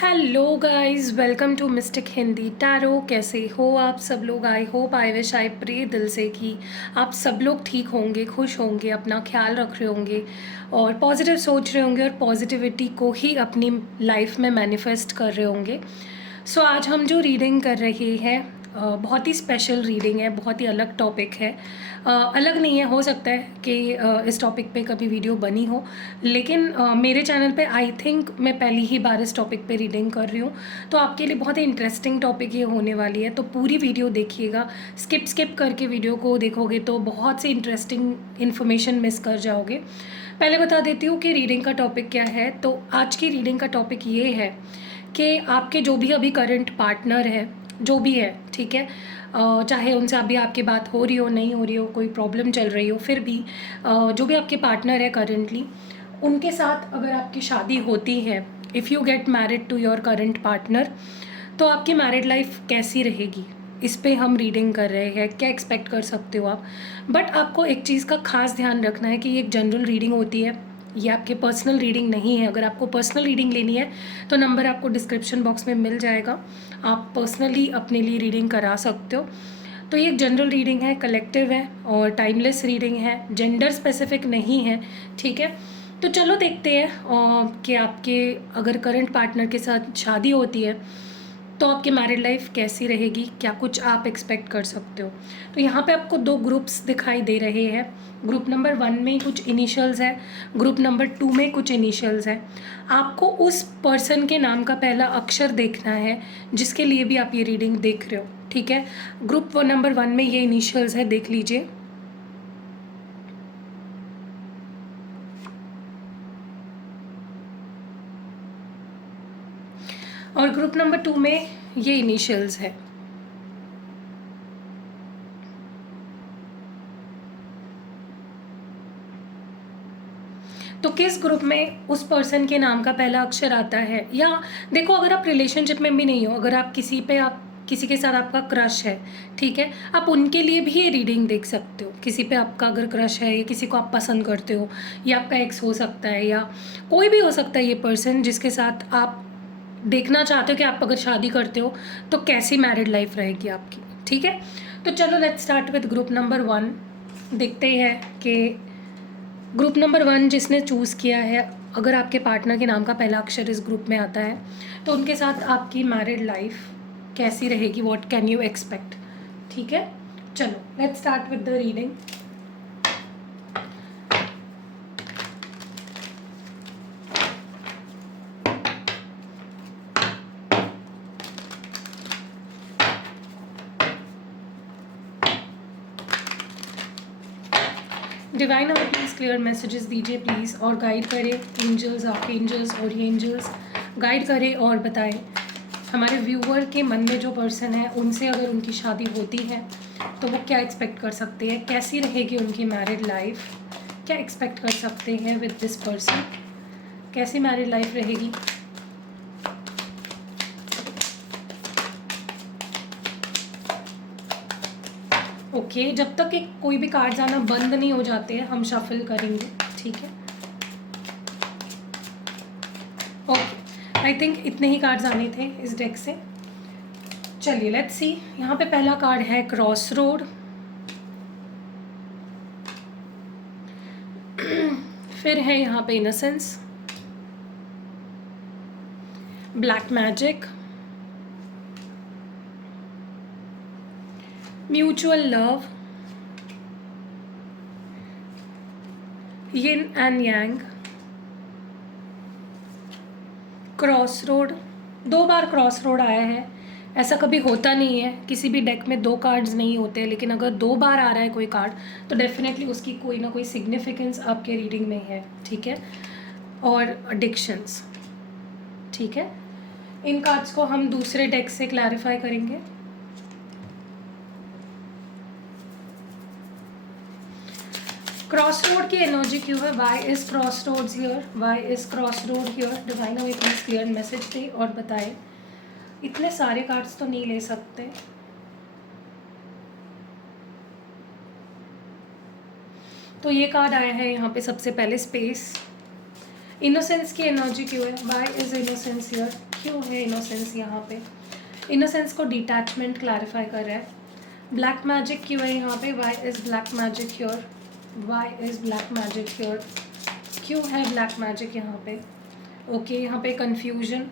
Hello guys, welcome to Mystic Hindi Tarot. कैसे हो आप सब लोग? I hope, I wish, I pray दिल से कि आप सब लोग ठीक होंगे, खुश होंगे, अपना ख्याल रख रहे होंगे और पॉजिटिव सोच रहे होंगे और पॉजिटिविटी को ही अपनी लाइफ में मैनिफेस्ट कर रहे होंगे। सो आज हम जो रीडिंग कर रहे हैं बहुत ही स्पेशल रीडिंग है, बहुत ही अलग टॉपिक है। अलग नहीं है, हो सकता है कि इस टॉपिक पे कभी वीडियो बनी हो, लेकिन मेरे चैनल पे आई थिंक मैं पहली ही बार इस टॉपिक पे रीडिंग कर रही हूँ। तो आपके लिए बहुत ही इंटरेस्टिंग टॉपिक ये होने वाली है, तो पूरी वीडियो देखिएगा। स्किप करके वीडियो को देखोगे तो बहुत सी इंटरेस्टिंग इन्फॉर्मेशन मिस कर जाओगे। पहले बता देती हूँ कि रीडिंग का टॉपिक क्या है। तो आज की रीडिंग का टॉपिक ये है कि आपके जो भी अभी करंट पार्टनर है, जो भी है, ठीक है, चाहे उनसे अभी आपकी बात हो रही हो, नहीं हो रही हो, कोई प्रॉब्लम चल रही हो, फिर भी जो भी आपके पार्टनर है करंटली, उनके साथ अगर आपकी शादी होती है, if you get married to your current partner, तो आपकी मैरिड लाइफ कैसी रहेगी, इस पे हम रीडिंग कर रहे हैं। क्या एक्सपेक्ट कर सकते हो आप। बट आपको एक चीज़ का खास ध्यान रखना है कि ये एक जनरल रीडिंग होती है, ये आपके पर्सनल रीडिंग नहीं है। अगर आपको पर्सनल रीडिंग लेनी है तो नंबर आपको डिस्क्रिप्शन बॉक्स में मिल जाएगा, आप पर्सनली अपने लिए रीडिंग करा सकते हो। तो ये एक जनरल रीडिंग है, कलेक्टिव है और टाइमलेस रीडिंग है, जेंडर स्पेसिफिक नहीं है, ठीक है। तो चलो देखते हैं कि आपके अगर करंट पार्टनर के साथ शादी होती है तो आपकी मैरिड लाइफ कैसी रहेगी, क्या कुछ आप एक्सपेक्ट कर सकते हो। तो यहाँ पे आपको दो ग्रुप्स दिखाई दे रहे हैं। ग्रुप नंबर 1 में कुछ इनिशियल्स है, ग्रुप नंबर 2 में कुछ इनिशियल्स है। आपको उस पर्सन के नाम का पहला अक्षर देखना है जिसके लिए भी आप ये रीडिंग देख रहे हो, ठीक है। ग्रुप नंबर 1 में ये इनिशियल्स है, देख लीजिए। और ग्रुप नंबर 2 में ये इनिशियल्स है। तो किस ग्रुप में उस पर्सन के नाम का पहला अक्षर आता है, या देखो, अगर आप रिलेशनशिप में भी नहीं हो, अगर आप किसी के साथ आपका क्रश है, ठीक है, आप उनके लिए भी ये रीडिंग देख सकते हो। किसी पे आपका अगर क्रश है या किसी को आप पसंद करते हो, या आपका एक्स हो सकता है या कोई भी हो सकता है ये पर्सन जिसके साथ आप देखना चाहते हो कि आप अगर शादी करते हो तो कैसी मैरिड लाइफ रहेगी आपकी, ठीक है। तो चलो let's start with group number 1। देखते हैं कि ग्रुप नंबर 1 जिसने चूज़ किया है, अगर आपके पार्टनर के नाम का पहला अक्षर इस ग्रुप में आता है तो उनके साथ आपकी मैरिड लाइफ कैसी रहेगी, व्हाट कैन यू एक्सपेक्ट, ठीक है। चलो let's start with the reading. Divine हमें प्लीज़ क्लियर मैसेजेस दीजिए प्लीज़, और गाइड करें एंजल्स, आपके एंजल्स और ये एंजल्स गाइड करें और बताएं हमारे व्यूअर के मन में जो पर्सन है उनसे अगर उनकी शादी होती है तो वो क्या एक्सपेक्ट कर सकते हैं, कैसी रहेगी उनकी मैरिड लाइफ, क्या एक्सपेक्ट कर सकते हैं विद दिस पर्सन, कैसी मैरिड लाइफ रहेगी। ओके, जब तक एक कोई भी कार्ड्स आना बंद नहीं हो जाते हैं हम शफल करेंगे, ठीक है। ओके, आई थिंक इतने ही कार्ड्स आने थे इस डेक से। चलिए लेट्स सी। यहाँ पे पहला कार्ड है क्रॉस रोड, फिर है यहाँ पे innocence, black magic, mutual love, yin and yang, cross road. 2 bar cross road आया है, ऐसा कभी होता नहीं है, किसी भी डेक में 2 कार्ड्स नहीं होते, लेकिन अगर 2 बार आ रहा है कोई कार्ड तो डेफिनेटली उसकी कोई ना कोई सिग्निफिकेंस आपके रीडिंग में है, ठीक है। और एडिक्शंस, ठीक है। इन कार्ड्स को हम दूसरे डेक से क्लैरिफाई करेंगे। क्रॉस रोड की एनर्जी क्यों है, why is cross roads here, why is cross road here. Divine हमें प्लीज क्लियर मैसेज दे और बताए। इतने सारे कार्ड्स तो नहीं ले सकते। तो ये कार्ड आया है यहाँ पे सबसे पहले, स्पेस। इनोसेंस की एनर्जी क्यों है, वाई इज इनोसेंस हियर। क्यों है इनोसेंस यहाँ पे? इनोसेंस को डिटैचमेंट क्लैरिफाई कर रहा है। ब्लैक मैजिक क्यों है यहाँ पे? Why is black magic here? Why is black magic here? क्यों है ब्लैक मैजिक यहाँ पे? ओके, यहाँ पे कन्फ्यूजन।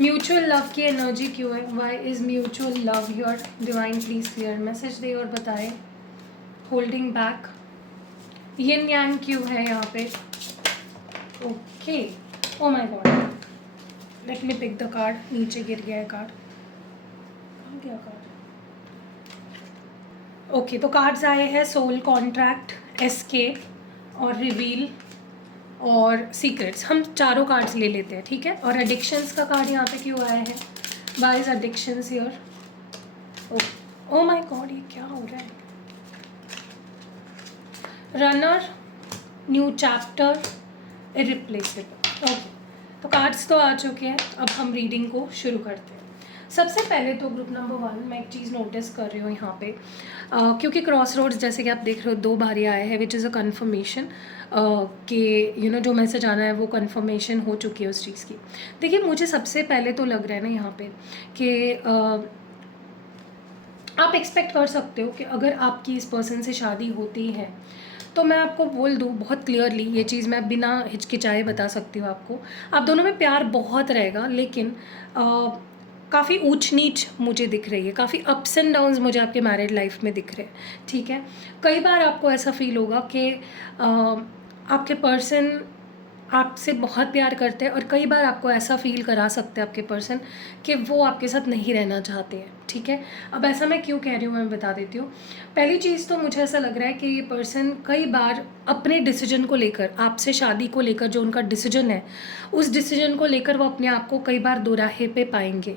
म्यूचुअल लव की एनर्जी क्यों है? Why is mutual love here? Divine please clear message दे और बताए। Holding back. यिन यांग क्यों है यहाँ पे? Okay, oh my god, let me pick the card. नीचे गिर गया है कार्ड, कहाँ गया कार्ड? ओके, तो कार्ड्स आए हैं सोल कॉन्ट्रैक्ट, एस्केप और रिवील और सीक्रेट्स। हम चारों कार्ड्स ले लेते हैं, ठीक है। और एडिक्शंस का कार्ड यहाँ पे क्यों आया है? Why is addictions here? Oh my god, ये क्या हो रहा है? Runner, new chapter, irreplaceable. Okay, तो कार्ड्स तो आ चुके हैं, अब हम रीडिंग को शुरू करते हैं। सबसे पहले तो ग्रुप नंबर 1 मैं एक चीज़ नोटिस कर रही हूँ यहाँ पे, क्योंकि क्रॉस रोड्स जैसे कि आप देख रहे हो 2 बार आया है, विच इज़ अ कन्फर्मेशन कि जो मैसेज आना है वो कन्फर्मेशन हो चुकी है उस चीज़ की। देखिए, मुझे सबसे पहले तो लग रहा है ना यहाँ पे कि आप एक्सपेक्ट कर सकते हो कि अगर आपकी इस पर्सन से शादी होती है, तो मैं आपको बोल दूँ बहुत क्लियरली, ये चीज़ मैं बिना हिचकिचाए बता सकती हूँ आपको, आप दोनों में प्यार बहुत रहेगा, लेकिन काफ़ी ऊंच नीच मुझे दिख रही है, काफ़ी अप्स एंड डाउन्स मुझे आपके मैरिड लाइफ में दिख रहे हैं, ठीक है। कई बार आपको ऐसा फील होगा कि आपके पर्सन आपसे बहुत प्यार करते हैं, और कई बार आपको ऐसा फील करा सकते हैं आपके पर्सन कि वो आपके साथ नहीं रहना चाहते हैं, ठीक है। अब ऐसा मैं क्यों कह रही हूँ मैं बता देती हूँ। पहली चीज़ तो मुझे ऐसा लग रहा है कि ये पर्सन कई बार अपने डिसीजन को लेकर, आपसे शादी को लेकर जो उनका डिसीजन है, उस डिसीजन को लेकर वो अपने आप को कई बार दोराहे पे पाएंगे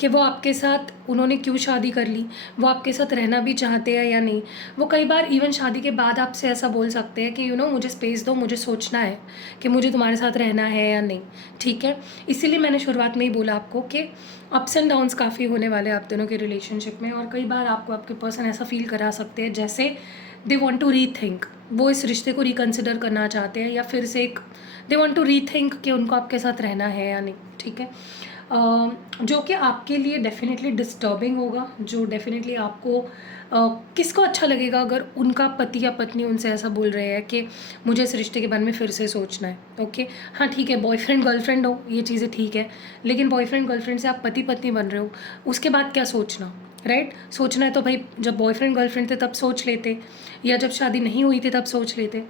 कि वो आपके साथ, उन्होंने क्यों शादी कर ली, वो आपके साथ रहना भी चाहते हैं या नहीं। वो कई बार इवन शादी के बाद आपसे ऐसा बोल सकते हैं कि मुझे स्पेस दो, मुझे सोचना है कि मुझे तुम्हारे साथ रहना है या नहीं, ठीक है। इसीलिए मैंने शुरुआत में ही बोला आपको कि अप्स एंड डाउन्स काफ़ी होने वाले हैं आप दोनों के रिलेशनशिप में, और कई बार आपको आपके पर्सन ऐसा फील करा सकते हैं जैसे they want to rethink, वो इस रिश्ते को रिकन्सिडर करना चाहते हैं, या फिर से एक they want to rethink कि उनको आपके साथ रहना है या नहीं, ठीक है। जो कि आपके लिए डेफिनेटली डिस्टर्बिंग होगा, जो डेफिनेटली आपको किसको अच्छा लगेगा अगर उनका पति या पत्नी उनसे ऐसा बोल रहे हैं कि मुझे इस रिश्ते के बारे में फिर से सोचना है। ओके, हाँ ठीक है, बॉयफ्रेंड गर्लफ्रेंड हो ये चीज़ें ठीक है, लेकिन बॉयफ्रेंड गर्लफ्रेंड से आप पति पत्नी बन रहे हो, उसके बाद क्या सोचना, राइट। सोचना है तो भाई जब बॉयफ्रेंड गर्लफ्रेंड थे तब सोच लेते, या जब शादी नहीं हुई थी तब सोच लेते।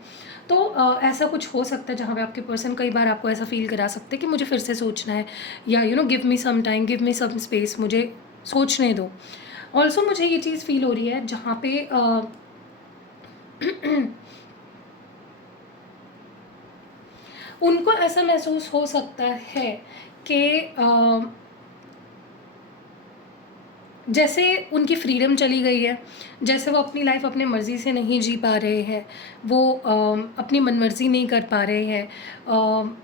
तो ऐसा कुछ हो सकता है जहाँ पे आपके पर्सन कई बार आपको ऐसा फील करा सकते हैं कि मुझे फिर से सोचना है, या give me some time, give me some space, मुझे सोचने दो। ऑल्सो मुझे ये चीज़ फील हो रही है जहाँ पे उनको ऐसा महसूस हो सकता है कि जैसे उनकी फ्रीडम चली गई है, जैसे वो अपनी लाइफ अपने मर्ज़ी से नहीं जी पा रहे हैं, वो अपनी मनमर्जी नहीं कर पा रहे हैं।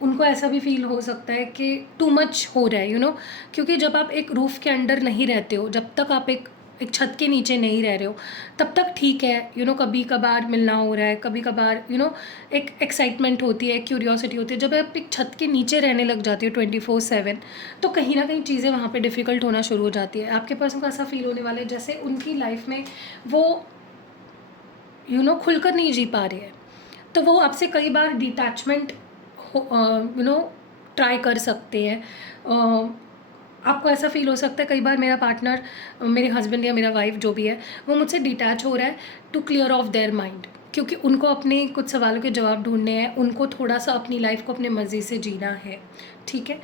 उनको ऐसा भी फील हो सकता है कि टू मच हो रहा है, क्योंकि जब आप एक रूफ़ के अंडर नहीं रहते हो, जब तक आप एक छत के नीचे नहीं रह रहे हो, तब तक ठीक है, कभी कभार मिलना हो रहा है, कभी कभार एक एक्साइटमेंट होती है, क्यूरियोसिटी होती है। जब आप एक छत के नीचे रहने लग जाती हो 24/7, तो कहीं ना कहीं चीज़ें वहाँ पे डिफ़िकल्ट होना शुरू हो जाती है। आपके पर्सन को ऐसा फील होने वाला है जैसे उनकी लाइफ में वो खुलकर नहीं जी पा रहे हैं, तो वो आपसे कई बार डिटैचमेंट ट्राई कर सकते हैं। आपको ऐसा फील हो सकता है कई बार मेरा पार्टनर, मेरे हस्बैंड या मेरा वाइफ जो भी है, वो मुझसे डिटैच हो रहा है to clear of their mind, क्योंकि उनको अपने कुछ सवालों के जवाब ढूंढने हैं, उनको थोड़ा सा अपनी लाइफ को अपने मर्ज़ी से जीना है, ठीक है।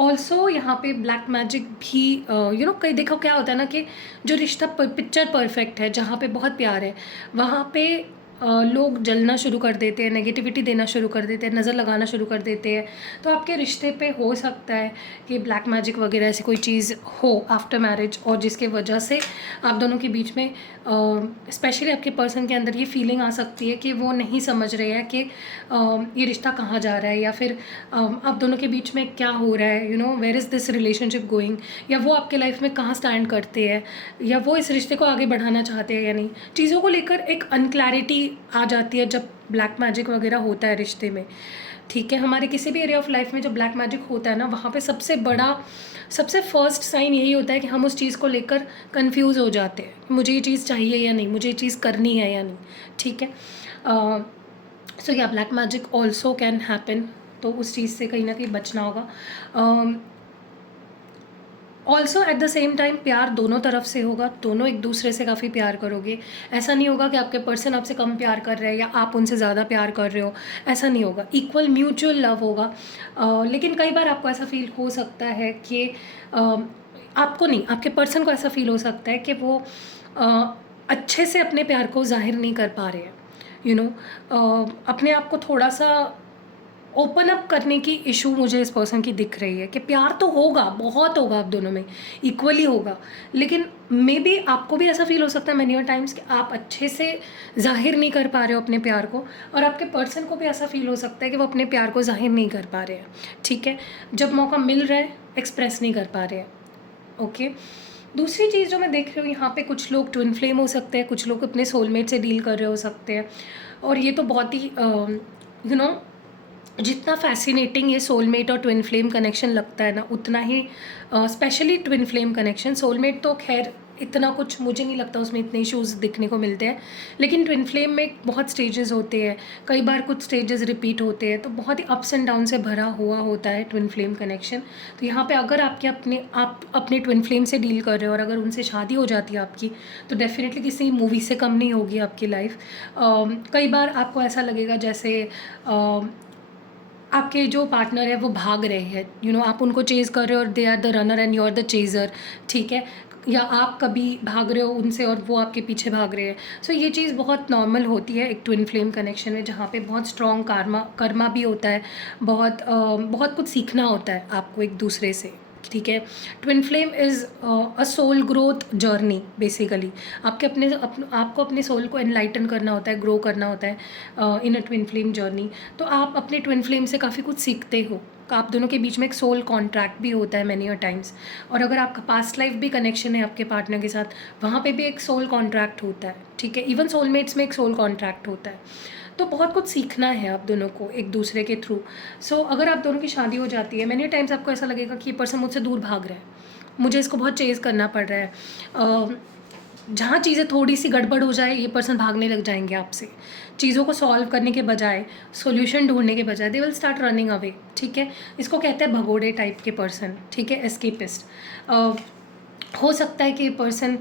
ऑल्सो यहाँ पे ब्लैक मैजिक भी कई देखो क्या होता है ना कि जो रिश्ता पिक्चर परफेक्ट है, जहाँ पे बहुत प्यार है, वहाँ पे लोग जलना शुरू कर देते हैं, नेगेटिविटी देना शुरू कर देते हैं, नज़र लगाना शुरू कर देते हैं। तो आपके रिश्ते पे हो सकता है कि ब्लैक मैजिक वगैरह ऐसी कोई चीज़ हो आफ्टर मैरिज, और जिसके वजह से आप दोनों के बीच में स्पेशली आपके पर्सन के अंदर ये फीलिंग आ सकती है कि वो नहीं समझ रहे हैं कि ये रिश्ता कहाँ जा रहा है, या फिर आप दोनों के बीच में क्या हो रहा है, where is this relationship going, या वो आपके लाइफ में कहाँ स्टैंड करते हैं, या वो इस रिश्ते को आगे बढ़ाना चाहते हैं या नहीं। चीज़ों को लेकर एक अनक्लैरिटी आ जाती है जब ब्लैक मैजिक वगैरह होता है रिश्ते में। ठीक है, हमारे किसी भी एरिया ऑफ लाइफ में जो ब्लैक मैजिक होता है ना, वहाँ पे सबसे फर्स्ट साइन यही होता है कि हम उस चीज़ को लेकर कंफ्यूज हो जाते हैं, मुझे ये चीज़ चाहिए या नहीं, मुझे ये चीज़ करनी है या नहीं। ठीक है, सो या black magic also can happen, तो उस चीज़ से कहीं ना कहीं बचना होगा। Also at the same time प्यार दोनों तरफ से होगा, दोनों एक दूसरे से काफ़ी प्यार करोगे। ऐसा नहीं होगा कि आपके पर्सन आपसे कम प्यार कर रहे हैं या आप उनसे ज़्यादा प्यार कर रहे हो, ऐसा नहीं होगा, इक्वल म्यूचुअल लव होगा। लेकिन कई बार आपको ऐसा फील हो सकता है कि आपको नहीं, आपके पर्सन को ऐसा फील हो सकता है कि वो अच्छे से अपने प्यार को जाहिर नहीं कर पा रहे हैं, अपने आप को थोड़ा सा ओपन अप करने की इशू मुझे इस पर्सन की दिख रही है कि प्यार तो होगा, बहुत होगा, आप दोनों में इक्वली होगा, लेकिन मे बी आपको भी ऐसा फील हो सकता है मैनी और टाइम्स कि आप अच्छे से जाहिर नहीं कर पा रहे हो अपने प्यार को, और आपके पर्सन को भी ऐसा फील हो सकता है कि वो अपने प्यार को जाहिर नहीं कर पा रहे हैं। ठीक है, जब मौका मिल रहा है एक्सप्रेस नहीं कर पा रहे हैं। ओके, दूसरी चीज़ जो मैं देख रही हूँ यहाँ पे, कुछ लोग ट्विन फ्लेम हो सकते हैं, कुछ लोग अपने सोलमेट से डील कर रहे हो सकते हैं, और ये तो बहुत ही जितना फैसिनेटिंग ये सोलमेट और ट्विन फ्लेम कनेक्शन लगता है ना, उतना ही specially twin flame connection, soulmate तो खैर इतना कुछ मुझे नहीं लगता उसमें इतने इश्यूज़ दिखने को मिलते हैं, लेकिन ट्विन फ्लेम में बहुत स्टेजेस होते हैं, कई बार कुछ स्टेजेस रिपीट होते हैं, तो बहुत ही अप्स एंड डाउन से भरा हुआ होता है ट्विन फ्लेम कनेक्शन। तो यहाँ पे अगर आप अपने ट्विन फ्लेम से डील कर रहे हो और अगर उनसे शादी हो जाती है आपकी, तो डेफिनेटली किसी मूवी से कम नहीं होगी आपकी लाइफ। कई बार आपको ऐसा लगेगा जैसे आपके जो पार्टनर है वो भाग रहे हैं, आप उनको चेज़ कर रहे हो और they are the runner and you are the chaser. ठीक है, या आप कभी भाग रहे हो उनसे और वो आपके पीछे भाग रहे हैं। सो ये चीज़ बहुत नॉर्मल होती है एक ट्विन फ्लेम कनेक्शन में, जहाँ पे बहुत स्ट्रॉन्ग कर्मा भी होता है, बहुत कुछ सीखना होता है आपको एक दूसरे से। ठीक है, twin flame is a soul growth journey basically. आपको अपने सोल को एनलाइटन करना होता है, ग्रो करना होता है इन अ ट्विन फ्लेम जर्नी। तो आप अपने ट्विन फ्लेम से काफ़ी कुछ सीखते हो, आप दोनों के बीच में एक सोल कॉन्ट्रैक्ट भी होता है मैनी अ टाइम्स। और अगर आपका पास्ट लाइफ भी कनेक्शन है आपके पार्टनर के साथ, वहाँ पे भी एक सोल कॉन्ट्रैक्ट होता है। ठीक है, इवन सोलमेट्स में एक सोल कॉन्ट्रैक्ट होता है। तो बहुत कुछ सीखना है आप दोनों को एक दूसरे के थ्रू। सो अगर आप दोनों की शादी हो जाती है, मैनी टाइम्स आपको ऐसा लगेगा कि ये पर्सन मुझसे दूर भाग रहा है, मुझे इसको बहुत चेज़ करना पड़ रहा है। जहाँ चीज़ें थोड़ी सी गड़बड़ हो जाए, ये पर्सन भागने लग जाएंगे आपसे, चीज़ों को सॉल्व करने के बजाय, सॉल्यूशन ढूंढने के बजाय they will start running away. ठीक है, इसको कहते हैं भगोड़े टाइप के पर्सन। ठीक है, एस्केपिस्ट। हो सकता है कि ये पर्सन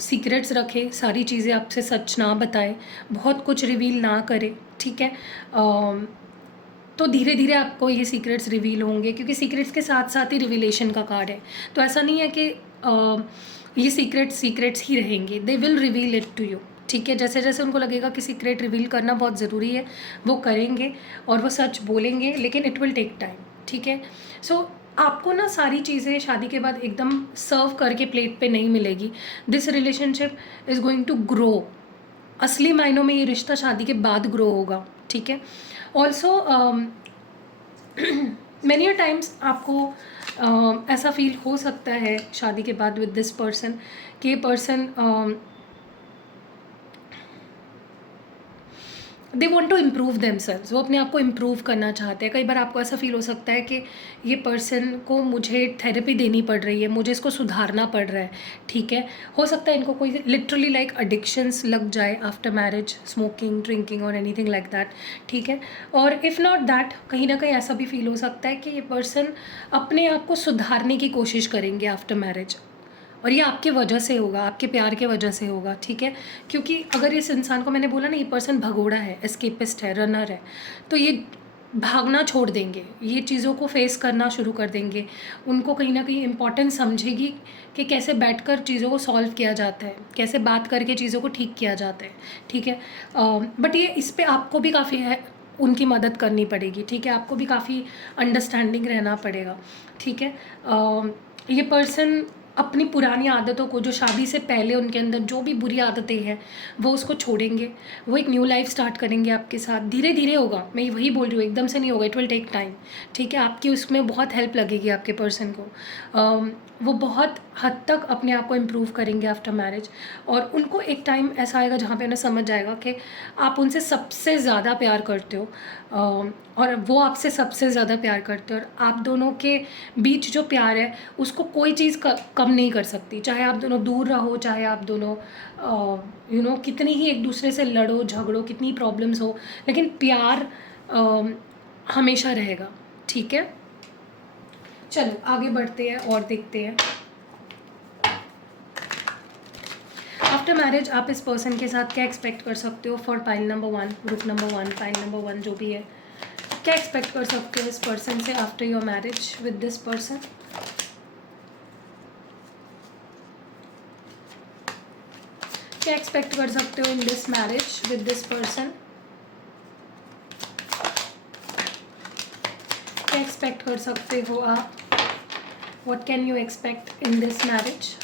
सीक्रेट्स रखे, सारी चीज़ें आपसे सच ना बताए, बहुत कुछ रिवील ना करे। ठीक है, तो धीरे धीरे आपको ये सीक्रेट्स रिवील होंगे, क्योंकि सीक्रेट्स के साथ साथ ही रिवीलेशन का कार्ड है। तो ऐसा नहीं है कि ये सीक्रेट्स ही रहेंगे, they will reveal it to you. ठीक है, जैसे जैसे उनको लगेगा कि सीक्रेट रिवील करना बहुत ज़रूरी है, वो करेंगे और वो सच बोलेंगे, लेकिन इट विल टेक टाइम। ठीक है, सो आपको ना सारी चीज़ें शादी के बाद एकदम सर्व करके प्लेट पे नहीं मिलेगी। This relationship is going to grow. असली मायनों में ये रिश्ता शादी के बाद ग्रो होगा। ठीक है, ऑल्सो मैनी टाइम्स आपको ऐसा फील हो सकता है शादी के बाद विद दिस पर्सन कि ये person they want to improve themselves, वो अपने आप को इम्प्रूव करना चाहते हैं। कई बार आपको ऐसा फील हो सकता है कि ये पर्सन को मुझे थेरेपी देनी पड़ रही है, मुझे इसको सुधारना पड़ रहा है। ठीक है, हो सकता है इनको कोई लिटरली लाइक एडिक्शंस लग जाए आफ्टर मैरिज, स्मोकिंग, ड्रिंकिंग और एनीथिंग लाइक दैट। ठीक है, और इफ़ नॉट दैट, कहीं ना कहीं ऐसा भी फील हो सकता है कि ये पर्सन अपने आप को सुधारने की कोशिश करेंगे आफ्टर मैरिज, और ये आपके वजह से होगा, आपके प्यार के वजह से होगा। ठीक है, क्योंकि अगर इस इंसान को, मैंने बोला ना, ये पर्सन भगोड़ा है, एस्केपिस्ट है, रनर है, तो ये भागना छोड़ देंगे, ये चीज़ों को फेस करना शुरू कर देंगे। उनको कहीं ना कहीं इम्पोर्टेंस समझेगी कि कैसे बैठकर चीज़ों को सॉल्व किया जाता है, कैसे बात करके चीज़ों को ठीक किया जाता है। ठीक है, बट ये इस पर आपको भी काफ़ी है उनकी मदद करनी पड़ेगी। ठीक है, आपको भी काफ़ी अंडरस्टैंडिंग रहना पड़ेगा। ठीक है, ये पर्सन अपनी पुरानी आदतों को, जो शादी से पहले उनके अंदर जो भी बुरी आदतें हैं, वो उसको छोड़ेंगे, वो एक न्यू लाइफ स्टार्ट करेंगे आपके साथ। धीरे धीरे होगा, मैं वही बोल रही हूँ, एकदम से नहीं होगा, इट विल टेक टाइम। ठीक है, आपकी उसमें बहुत हेल्प लगेगी आपके पर्सन को। वो बहुत हद तक अपने आप को इम्प्रूव करेंगे आफ्टर मैरिज, और उनको एक टाइम ऐसा आएगा जहाँ पे उन्हें समझ जाएगा कि आप उनसे सबसे ज़्यादा प्यार करते हो, और वो आपसे सबसे ज़्यादा प्यार करते हो, और आप दोनों के बीच जो प्यार है उसको कोई चीज़ कम नहीं कर सकती। चाहे आप दोनों दूर रहो, चाहे आप दोनों कितनी ही एक दूसरे से लड़ो झगड़ो, कितनी प्रॉब्लम्स हो, लेकिन प्यार हमेशा रहेगा। ठीक है, चलो आगे बढ़ते हैं और देखते हैं। आफ्टर मैरिज आप इस पर्सन के साथ क्या एक्सपेक्ट कर सकते हो for pile number 1, group number 1, pile number 1 जो भी है, क्या एक्सपेक्ट कर सकते हो इस पर्सन से after your marriage with this person? क्या एक्सपेक्ट कर सकते हो in this marriage with this person? क्या एक्सपेक्ट कर सकते हो आप? What can you expect in this marriage?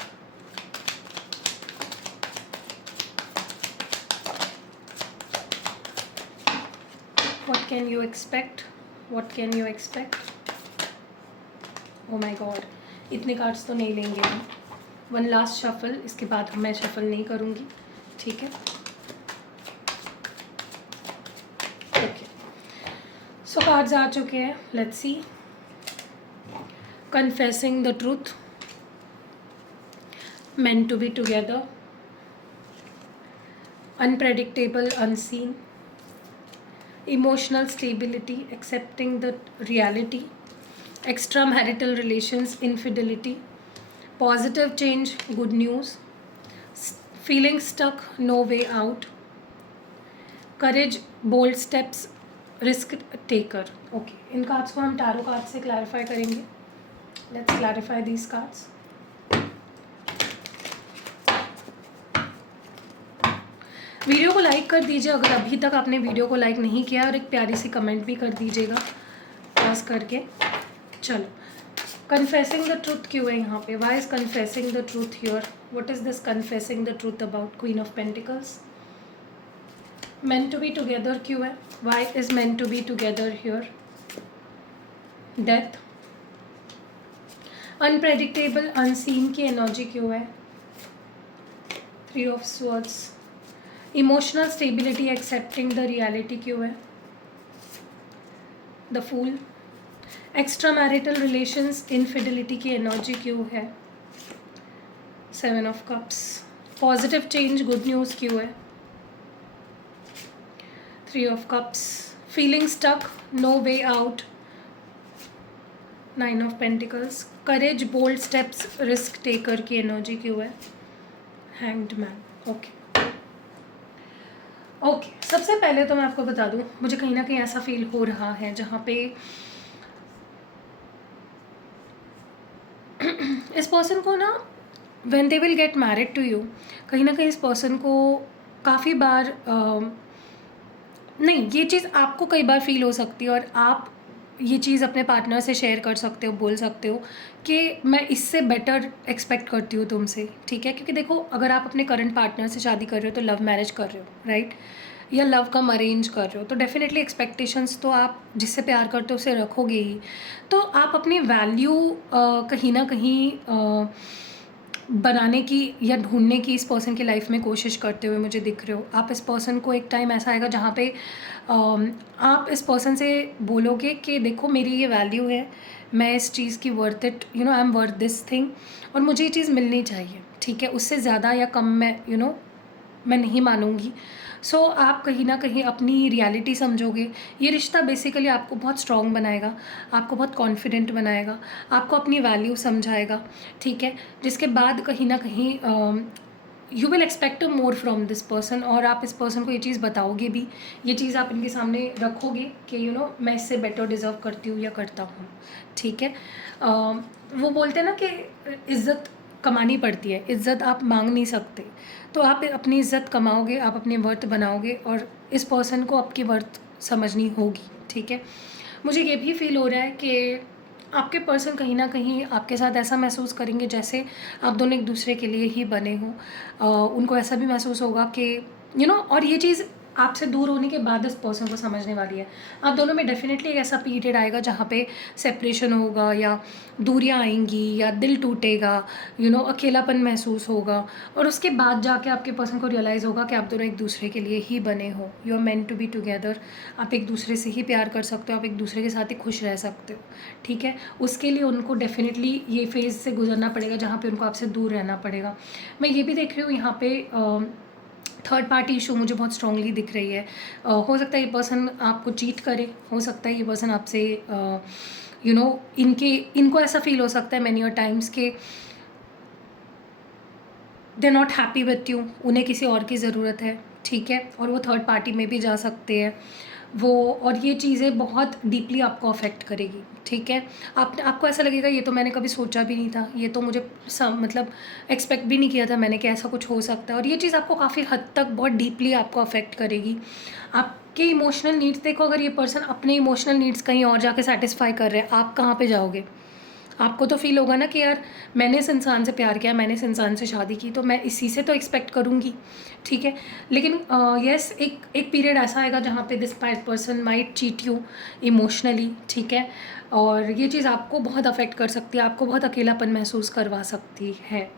What can you expect? What can you expect? Oh my God, इतने कार्ड्स तो नहीं लेंगे हम। वन लास्ट शफल, इसके बाद मैं शफल नहीं करूँगी। ठीक है, ओके, सो कार्ड्स आ चुके हैं। Let's see. Confessing the truth, meant to be together, unpredictable, unseen, emotional stability, accepting the reality, extramarital relations, infidelity, positive change, good news, feeling stuck, no way out, courage, bold steps, risk taker. Okay, इन cards को हम tarot card से clarify करेंगे। Let's clarify these cards. Video को like कर दीजिए अगर अभी तक आपने वीडियो को लाइक नहीं किया, और एक प्यारी सी कमेंट भी कर दीजिएगा पास करके। चलो, कन्फेसिंग द ट्रूथ क्यों है यहाँ पे? Why is confessing the truth here? What is this confessing the truth about? Queen of pentacles. Meant to be together क्यों है? Why is meant to be together here? Death. Unpredictable, unseen की energy क्यों है? 3 of swords. Emotional stability, accepting the reality क्यों है? The fool. Extra marital relations, infidelity की energy क्यों है? 7 of cups. Positive change, good news क्यों है? 3 of cups. Feeling stuck, no way out, 9 of pentacles. Courage, bold steps, risk taker की energy क्यों है? Hanged man. ओके ओके, सबसे पहले तो मैं आपको बता दूं, मुझे कहीं ना कहीं ऐसा फील हो रहा है जहाँ पे इस पर्सन को ना, when they will get married to you, कहीं ना कहीं इस पर्सन को काफ़ी बार नहीं, ये चीज़ आपको कई बार फील हो सकती है, और आप ये चीज़ अपने पार्टनर से शेयर कर सकते हो, बोल सकते हो कि मैं इससे बेटर एक्सपेक्ट करती हूँ तुमसे। ठीक है, क्योंकि देखो, अगर आप अपने करंट पार्टनर से शादी कर रहे हो तो लव मैरिज कर रहे हो, राइट, या लव कम अरेंज कर रहे हो, तो डेफिनेटली एक्सपेक्टेशंस तो आप जिससे प्यार करते हो उसे रखोगे ही। तो आप अपनी वैल्यू कहीं ना कहीं बनाने की या ढूंढने की इस पर्सन की लाइफ में कोशिश करते हुए मुझे दिख रहे हो। आप इस पर्सन को, एक टाइम ऐसा आएगा जहाँ पे आप इस पर्सन से बोलोगे कि देखो, मेरी ये वैल्यू है, मैं इस चीज़ की worth it, I am worth this thing, और मुझे ये चीज़ मिलनी चाहिए। ठीक है, उससे ज़्यादा या कम मैं मैं नहीं मानूंगी। सो आप कहीं ना कहीं अपनी रियलिटी समझोगे। ये रिश्ता बेसिकली आपको बहुत स्ट्रॉन्ग बनाएगा, आपको बहुत कॉन्फिडेंट बनाएगा, आपको अपनी वैल्यू समझाएगा। ठीक है, जिसके बाद कहीं ना कहीं you will expect more from this person, और आप इस पर्सन को ये चीज़ बताओगे भी, ये चीज़ आप इनके सामने रखोगे कि मैं इससे बेटर डिज़र्व करती हूँ या करता हूँ। ठीक है, वो बोलते हैं ना कि इज़्ज़त कमानी पड़ती है, इज़्ज़त आप मांग नहीं सकते। तो आप अपनी इज़्ज़त कमाओगे, आप अपनी वर्थ बनाओगे, और इस पर्सन को आपकी वर्थ समझनी होगी। ठीक है, मुझे ये भी फील हो रहा है कि आपके पर्सन कहीं न कहीं आपके साथ ऐसा महसूस करेंगे जैसे आप दोनों एक दूसरे के लिए ही बने हों। उनको ऐसा भी महसूस होगा कि और ये चीज़ आपसे दूर होने के बाद इस पर्सन को समझने वाली है। आप दोनों में डेफ़िनेटली एक ऐसा पीरियड आएगा जहाँ पे सेपरेशन होगा या दूरियाँ आएँगी या दिल टूटेगा, अकेलापन महसूस होगा, और उसके बाद जाके आपके पर्सन को रियलाइज़ होगा कि आप दोनों एक दूसरे के लिए ही बने हो। You are meant to be together. आप एक दूसरे से ही प्यार कर सकते हो, आप एक दूसरे के साथ ही खुश रह सकते हो, ठीक है? उसके लिए उनको डेफ़िनेटली ये फ़ेज़ से गुज़रना पड़ेगा जहाँ पे उनको आपसे दूर रहना पड़ेगा। मैं ये भी देख रही हूँ यहाँ पे थर्ड पार्टी इशू मुझे बहुत स्ट्रांगली दिख रही है। हो सकता है ये पर्सन आपको चीट करे, हो सकता है ये पर्सन आपसे इनको ऐसा फ़ील हो सकता है मैनी अ टाइम्स के they are not happy with you, उन्हें किसी और की ज़रूरत है, ठीक है? और वो थर्ड पार्टी में भी जा सकते हैं वो, और ये चीज़ें बहुत डीपली आपको अफेक्ट करेगी, ठीक है? आपको ऐसा लगेगा ये तो मैंने कभी सोचा भी नहीं था, ये तो मुझे मतलब एक्सपेक्ट भी नहीं किया था मैंने कि ऐसा कुछ हो सकता है, और ये चीज़ आपको काफ़ी हद तक बहुत डीपली आपको अफेक्ट करेगी। आपके इमोशनल नीड्स देखो, अगर ये पर्सन अपने इमोशनल नीड्स कहीं और जाके सेटिस्फाई कर रहे हैं, आप कहाँ पे जाओगे? आपको तो फ़ील होगा ना कि यार मैंने इस इंसान से प्यार किया, मैंने इस इंसान से शादी की, तो मैं इसी से तो एक्सपेक्ट करूँगी, ठीक है? लेकिन येस, एक एक पीरियड ऐसा आएगा जहाँ पे this person might cheat you emotionally, ठीक है? और ये चीज़ आपको बहुत अफ़ेक्ट कर सकती है, आपको बहुत अकेलापन महसूस करवा सकती है,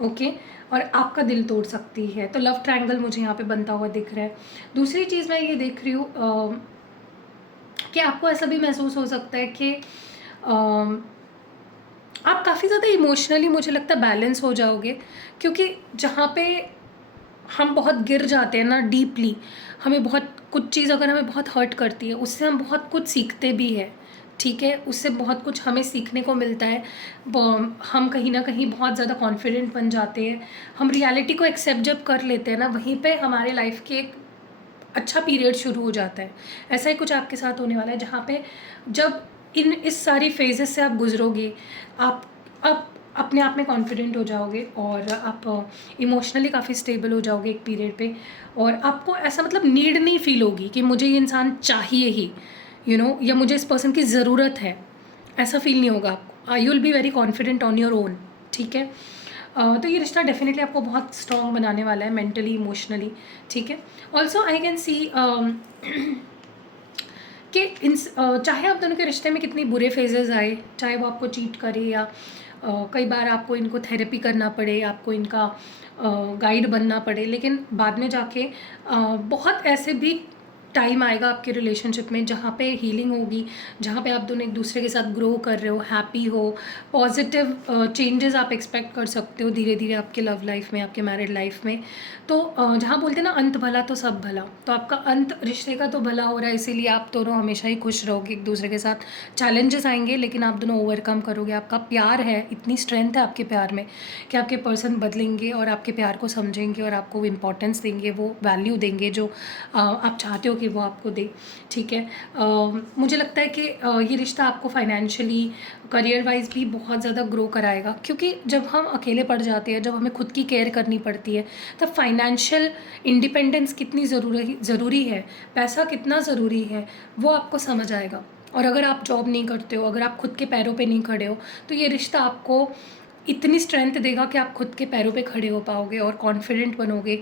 ओके? और आपका दिल तोड़ सकती है। तो लव ट्रायंगल मुझे यहाँ पे बनता हुआ दिख रहा है। दूसरी चीज़ मैं ये देख रही हूँ कि आपको ऐसा भी महसूस हो सकता है कि आप काफ़ी ज़्यादा इमोशनली मुझे लगता है बैलेंस हो जाओगे, क्योंकि जहाँ पे हम बहुत गिर जाते हैं ना डीपली, हमें बहुत कुछ चीज़ अगर हमें बहुत हर्ट करती है, उससे हम बहुत कुछ सीखते भी हैं, ठीक है? उससे बहुत कुछ हमें सीखने को मिलता है। हम कहीं ना कहीं बहुत ज़्यादा कॉन्फिडेंट बन जाते हैं, हम रियलिटी को एक्सेप्ट जब कर लेते हैं ना, वहीं पे हमारे लाइफ की एक अच्छा पीरियड शुरू हो जाता है। ऐसा ही कुछ आपके साथ होने वाला है जहाँ पे जब इस सारी फेजेस से आप गुजरोगे, आप अपने आप में कॉन्फिडेंट हो जाओगे, और आप इमोशनली काफ़ी स्टेबल हो जाओगे एक पीरियड पे, और आपको ऐसा मतलब नीड नहीं फील होगी कि मुझे ये इंसान चाहिए ही, या मुझे इस पर्सन की ज़रूरत है, ऐसा फील नहीं होगा आपको। You will be very confident on your own, ठीक है? तो ये रिश्ता डेफिनेटली आपको बहुत स्ट्रॉन्ग बनाने वाला है मेंटली, इमोशनली, ठीक है? ऑल्सो आई कैन सी कि चाहे आप दोनों के रिश्ते में कितनी बुरे फेजेस आए, चाहे वो आपको चीट करे या कई बार आपको इनको थेरेपी करना पड़े, आपको इनका गाइड बनना पड़े, लेकिन बाद में जाके बहुत ऐसे भी टाइम आएगा आपके रिलेशनशिप में जहाँ पे हीलिंग होगी, जहाँ पे आप दोनों एक दूसरे के साथ ग्रो कर रहे हो, हैप्पी हो, पॉजिटिव चेंजेस आप एक्सपेक्ट कर सकते हो धीरे धीरे आपके लव लाइफ में, आपके मैरिड लाइफ में। तो जहाँ बोलते हैं ना अंत भला तो सब भला, तो आपका अंत रिश्ते का तो भला हो रहा है, इसीलिए आप दोनों हमेशा ही खुश रहोगे एक दूसरे के साथ। चैलेंजेस आएंगे लेकिन आप दोनों ओवरकम करोगे। आपका प्यार है, इतनी स्ट्रेंथ है आपके प्यार में कि आपके पर्सन बदलेंगे और आपके प्यार को समझेंगे और आपको इम्पोर्टेंस देंगे, वो वैल्यू देंगे जो आप चाहते हो कि वो आपको दे, ठीक है? मुझे लगता है कि ये रिश्ता आपको फाइनेंशियली, करियर वाइज भी बहुत ज़्यादा ग्रो कराएगा, क्योंकि जब हम अकेले पड़ जाते हैं, जब हमें खुद की केयर करनी पड़ती है, तब फाइनेंशियल इंडिपेंडेंस कितनी ज़रूरी है, पैसा कितना ज़रूरी है, वो आपको समझ आएगा। और अगर आप जॉब नहीं करते हो, अगर आप खुद के पैरों पे नहीं खड़े हो, तो ये रिश्ता आपको इतनी स्ट्रेंथ देगा कि आप खुद के पैरों पे खड़े हो पाओगे और कॉन्फिडेंट बनोगे।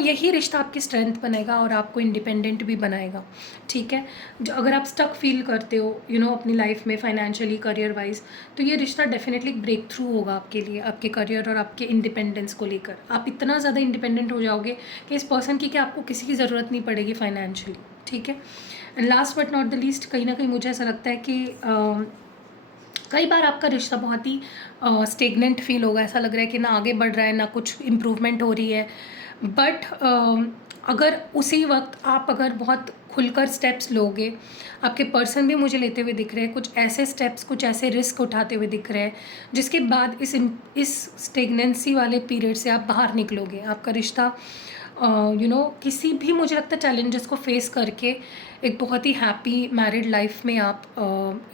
यही रिश्ता आपकी स्ट्रेंथ बनेगा और आपको इंडिपेंडेंट भी बनाएगा, ठीक है? अगर आप स्टक फील करते हो अपनी लाइफ में फाइनेंशियली, करियर वाइज, तो ये रिश्ता डेफिनेटली ब्रेक थ्रू होगा आपके लिए, आपके करियर और आपके इंडिपेंडेंस को लेकर। आप इतना ज़्यादा इंडिपेंडेंट हो जाओगे कि इस पर्सन की कि आपको किसी की ज़रूरत नहीं पड़ेगी फाइनेंशियली, ठीक है? And last but not the least, कहीं ना कहीं मुझे ऐसा लगता है कि कई बार आपका रिश्ता बहुत ही स्टेगनेंट फील होगा, ऐसा लग रहा है कि ना आगे बढ़ रहा है, ना कुछ इम्प्रूवमेंट हो रही है। बट अगर उसी वक्त आप अगर बहुत खुलकर स्टेप्स लोगे, आपके पर्सन भी मुझे लेते हुए दिख रहे हैं, कुछ ऐसे स्टेप्स, कुछ ऐसे रिस्क उठाते हुए दिख रहे हैं, जिसके बाद इस स्टेगनेंसी वाले पीरियड से आप बाहर निकलोगे। आपका रिश्ता किसी भी, मुझे लगता है, चैलेंजेस को फेस करके एक बहुत ही हैप्पी मैरिड लाइफ में आप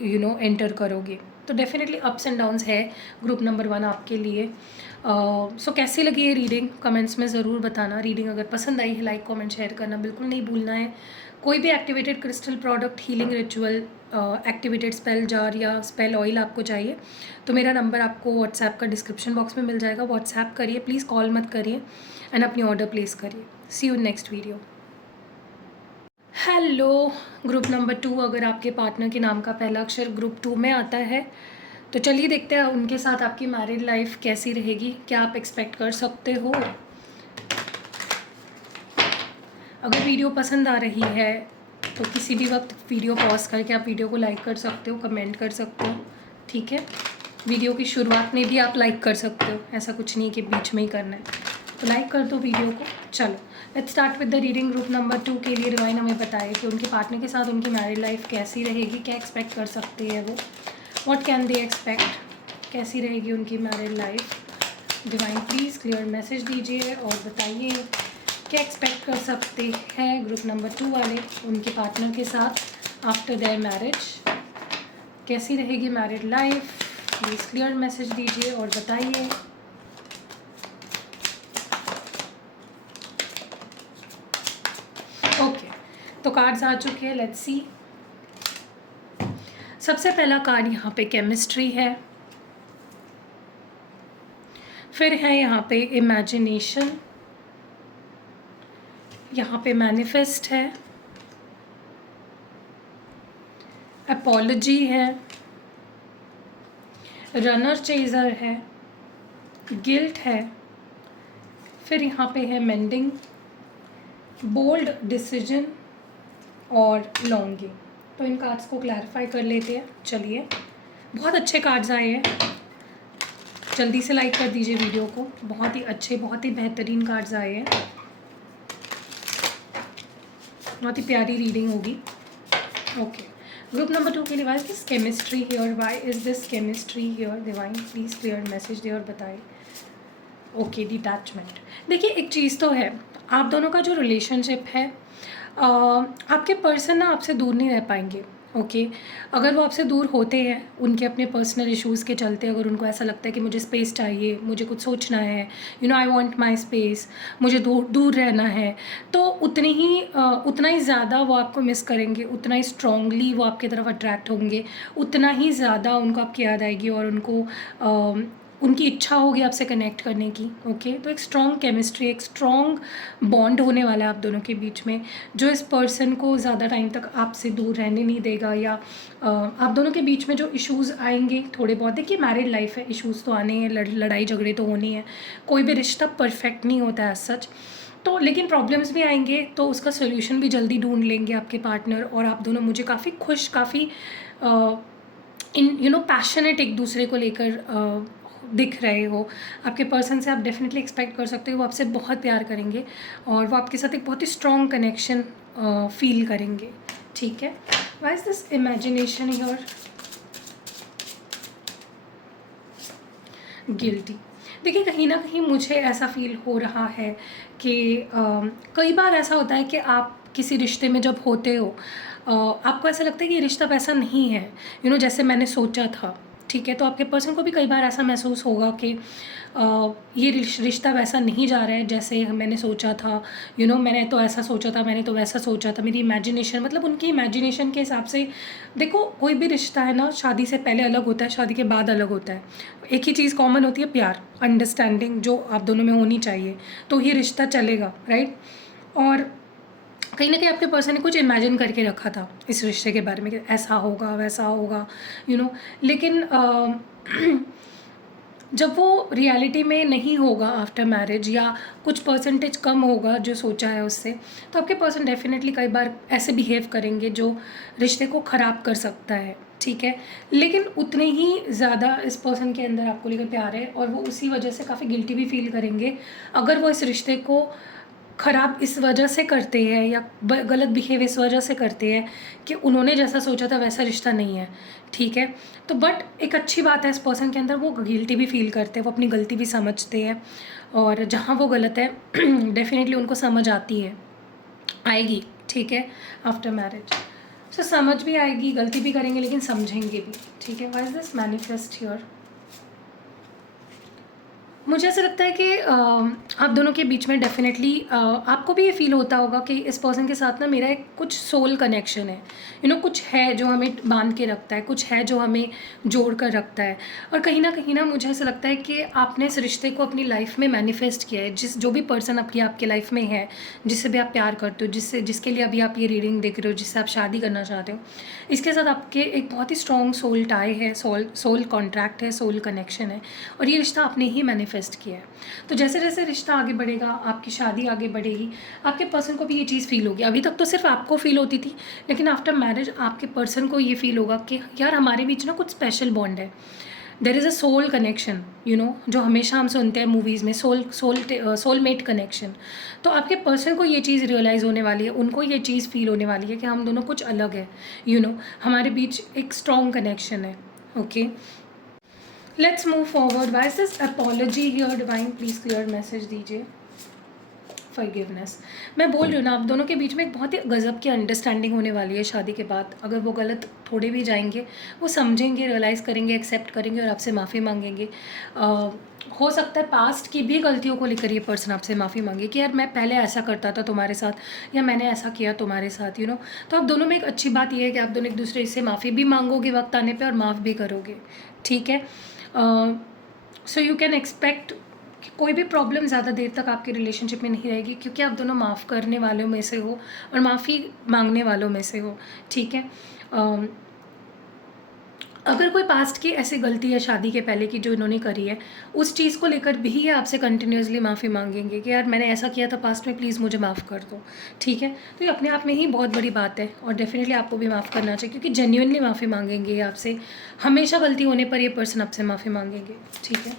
एंटर करोगे। तो डेफिनेटली अप्स एंड डाउन्स है ग्रुप नंबर 1 आपके लिए। सो कैसी लगी ये रीडिंग कमेंट्स में ज़रूर बताना। रीडिंग अगर पसंद आई है, लाइक कमेंट शेयर करना बिल्कुल नहीं भूलना है। कोई भी activated crystal product, healing ritual, activated spell jar या स्पेल ऑयल आपको चाहिए तो मेरा नंबर आपको व्हाट्सएप का डिस्क्रिप्शन बॉक्स में मिल जाएगा। व्हाट्सएप करिए प्लीज़, कॉल मत करिए, एंड अपनी ऑर्डर प्लेस करिए। See you next video. Hello group number 2, अगर आपके पार्टनर के नाम का पहला अक्षर ग्रुप 2 में आता है तो चलिए देखते हैं उनके साथ आपकी मैरिड लाइफ कैसी रहेगी, क्या आप एक्सपेक्ट कर सकते हो। अगर वीडियो पसंद आ रही है तो किसी भी वक्त वीडियो पॉज करके आप वीडियो को लाइक कर सकते हो, कमेंट कर सकते हो, ठीक है। वीडियो की शुरुआत में भी आप लाइक कर सकते हो, ऐसा कुछ नहीं कि बीच में ही करना है, तो लाइक कर दो वीडियो को। चलो let's start with the reading. Group number 2 के लिए डिवाइन हमें बताए कि उनके पार्टनर के साथ उनकी मैरिड लाइफ कैसी रहेगी, क्या एक्सपेक्ट कर सकते हैं वो, व्हाट कैन दे एक्सपेक्ट, कैसी रहेगी उनकी married life. Divine please clear message दीजिए और बताइए क्या एक्सपेक्ट कर सकते हैं ग्रुप नंबर 2 वाले उनके पार्टनर के साथ आफ्टर देयर मैरिज, कैसी रहेगी married life. Please clear message दीजिए और बताइए। ओके, तो कार्ड्स आ चुके हैं, लेट्स सी। सबसे पहला कार्ड यहाँ पे केमिस्ट्री है, फिर है यहाँ पे इमेजिनेशन, यहाँ पे मैनिफेस्ट है, अपॉलजी है, रनर चेजर है, गिल्ट है, फिर यहाँ पे है मेंडिंग, बोल्ड डिसीजन और लॉन्गिंग। तो इन कार्ड्स को क्लैरिफाई कर लेते हैं। चलिए, बहुत अच्छे कार्ड्स आए हैं, जल्दी से लाइक कर दीजिए वीडियो को। बहुत ही अच्छे, बहुत ही बेहतरीन कार्ड्स आए हैं, बहुत ही प्यारी रीडिंग होगी। ओके, ग्रुप नंबर 2 के लिए why is this chemistry here, why is this chemistry here. Divine please clear message दे और बताए। Okay, detachment. देखिए एक चीज़ तो है, आप दोनों का जो रिलेशनशिप है, आपके पर्सन ना आपसे दूर नहीं रह पाएंगे। ओके, अगर वो आपसे दूर होते हैं उनके अपने पर्सनल इश्यूज़ के चलते, अगर उनको ऐसा लगता है कि मुझे स्पेस चाहिए, मुझे कुछ सोचना है, you know I want my space, मुझे दूर दूर रहना है, तो उतना ही ज़्यादा वो आपको मिस करेंगे, उतना ही स्ट्रांगली वो आपकी तरफ अट्रैक्ट होंगे, उतना ही ज़्यादा उनको आपकी याद आएगी और उनको उनकी इच्छा होगी आपसे कनेक्ट करने की। ओके, तो एक स्ट्रॉन्ग केमिस्ट्री, एक स्ट्रॉन्ग बॉन्ड होने वाला है आप दोनों के बीच में, जो इस पर्सन को ज़्यादा टाइम तक आपसे दूर रहने नहीं देगा। या आप दोनों के बीच में जो इश्यूज़ आएंगे थोड़े बहुत, देखिए मैरिड लाइफ है, इश्यूज़ तो आने हैं, लड़ाई झगड़े तो होनी है, कोई भी रिश्ता परफेक्ट नहीं होता है सच, तो लेकिन प्रॉब्लम्स भी आएंगे तो उसका सोल्यूशन भी जल्दी ढूंढ लेंगे आपके पार्टनर और आप दोनों। मुझे काफ़ी खुश, काफ़ी पैशनेट एक दूसरे को लेकर दिख रहे हो। आपके पर्सन से आप डेफिनेटली एक्सपेक्ट कर सकते हो वो आपसे बहुत प्यार करेंगे और वो आपके साथ एक बहुत ही स्ट्रॉन्ग कनेक्शन फील करेंगे, ठीक है। Why is this imagination here, guilty. देखिए कहीं ना कहीं मुझे ऐसा फील हो रहा है कि कई बार ऐसा होता है कि आप किसी रिश्ते में जब होते हो, आपको ऐसा लगता है कि ये रिश्ता वैसा नहीं है, जैसे मैंने सोचा था, ठीक है। तो आपके पर्सन को भी कई बार ऐसा महसूस होगा कि ये रिश्ता वैसा नहीं जा रहा है जैसे मैंने सोचा था, मैंने तो ऐसा सोचा था, मैंने तो वैसा सोचा था, मेरी इमेजिनेशन, मतलब उनकी इमेजिनेशन के हिसाब से। देखो कोई भी रिश्ता है ना, शादी से पहले अलग होता है, शादी के बाद अलग होता है। एक ही चीज़ कॉमन होती है, प्यार, अंडरस्टैंडिंग जो आप दोनों में होनी चाहिए, तो ये रिश्ता चलेगा, राइट। और कहीं ना कहीं आपके पर्सन ने कुछ इमेजिन करके रखा था इस रिश्ते के बारे में कि ऐसा होगा वैसा होगा, लेकिन जब वो रियलिटी में नहीं होगा आफ्टर मैरिज, या कुछ परसेंटेज कम होगा जो सोचा है उससे, तो आपके पर्सन डेफिनेटली कई बार ऐसे बिहेव करेंगे जो रिश्ते को ख़राब कर सकता है, ठीक है। लेकिन उतने ही ज़्यादा इस पर्सन के अंदर आपको लेकर प्यार है और वो उसी वजह से काफ़ी गिल्टी भी फील करेंगे अगर वो इस रिश्ते को ख़राब इस वजह से करते हैं या गलत बिहेव इस वजह से करते हैं कि उन्होंने जैसा सोचा था वैसा रिश्ता नहीं है, ठीक है। तो बट एक अच्छी बात है इस पर्सन के अंदर, वो गिल्टी भी फील करते हैं, वो अपनी गलती भी समझते हैं और जहाँ वो गलत है डेफिनेटली उनको समझ आती है, आएगी, ठीक है, आफ्टर मैरिज। सो समझ भी आएगी, गलती भी करेंगे लेकिन समझेंगे भी, ठीक है। Why is this manifest here, मुझे ऐसा लगता है कि आप दोनों के बीच में डेफ़िनेटली आपको भी ये फ़ील होता होगा कि इस पर्सन के साथ ना मेरा एक कुछ सोल कनेक्शन है। कुछ है जो हमें बांध के रखता है, कुछ है जो हमें जोड़ कर रखता है। और कहीं न कहीं ना मुझे ऐसा लगता है कि आपने इस रिश्ते को अपनी लाइफ़ में मैनिफेस्ट किया है। जो भी पर्सन आपकी लाइफ़ में है, जिससे भी आप प्यार करते हो, जिसके लिए अभी आप ये रीडिंग देख रहे हो, जिससे आप शादी करना चाहते हो, इसके साथ आपके एक बहुत ही स्ट्रॉन्ग सोल टाई है, सोल कॉन्ट्रैक्ट है, सोल कनेक्शन है। और ये रिश्ता आपने ही मैनिफेस्ट किया है। तो जैसे-जैसे रिश्ता आगे बढ़ेगा, आपकी शादी आगे बढ़ेगी, आपके पर्सन को भी ये चीज़ फ़ील होगी। अभी तक तो सिर्फ़ आपको फ़ील होती थी, लेकिन आफ्टर मैरिज आपके पर्सन को ये फ़ील होगा कि यार हमारे बीच ना कुछ स्पेशल बॉन्ड है। There is a soul connection, जो हमेशा हम सुनते हैं मूवीज़ में, सोलमेट कनेक्शन। तो आपके पर्सन को ये चीज़ रियलाइज़ होने वाली है, उनको ये चीज़ फ़ील होने वाली है कि हम दोनों कुछ अलग है, हमारे बीच एक स्ट्रॉन्ग कनेक्शन है। Okay? Let's move forward. Why is this apology here divine, please clear message दीजिए। फॉरगिवनेस। मैं बोल रही हूँ ना, आप दोनों के बीच में एक बहुत ही गज़ब की अंडरस्टैंडिंग होने वाली है शादी के बाद। अगर वो गलत थोड़े भी जाएंगे, वो समझेंगे, रियलाइज़ करेंगे, एक्सेप्ट करेंगे और आपसे माफ़ी मांगेंगे। हो सकता है पास्ट की भी गलतियों को लेकर ये पर्सन आपसे माफ़ी मांगे कि यार मैं पहले ऐसा करता था तुम्हारे साथ, या मैंने ऐसा किया तुम्हारे साथ। तो आप दोनों में एक अच्छी बात ये है कि आप दोनों एक दूसरे से माफ़ी भी मांगोगे वक्त आने पर और माफ़ भी करोगे। ठीक है? सो यू कैन एक्सपेक्ट कि कोई भी प्रॉब्लम ज़्यादा देर तक आपके रिलेशनशिप में नहीं रहेगी, क्योंकि आप दोनों माफ़ करने वालों में से हो और माफ़ी मांगने वालों में से हो। ठीक है? अगर कोई पास्ट की ऐसी गलती है शादी के पहले की जो इन्होंने करी है, उस चीज़ को लेकर भी ये आपसे कंटिन्यूअसली माफ़ी मांगेंगे कि यार मैंने ऐसा किया था पास्ट में, प्लीज़ मुझे माफ़ कर दो। ठीक है? तो ये अपने आप में ही बहुत बड़ी बात है और डेफिनेटली आपको भी माफ़ करना चाहिए, क्योंकि जेन्युइनली माफ़ी मांगेंगे ये आपसे। हमेशा गलती होने पर ये पर्सन आपसे माफ़ी मांगेंगे। ठीक है?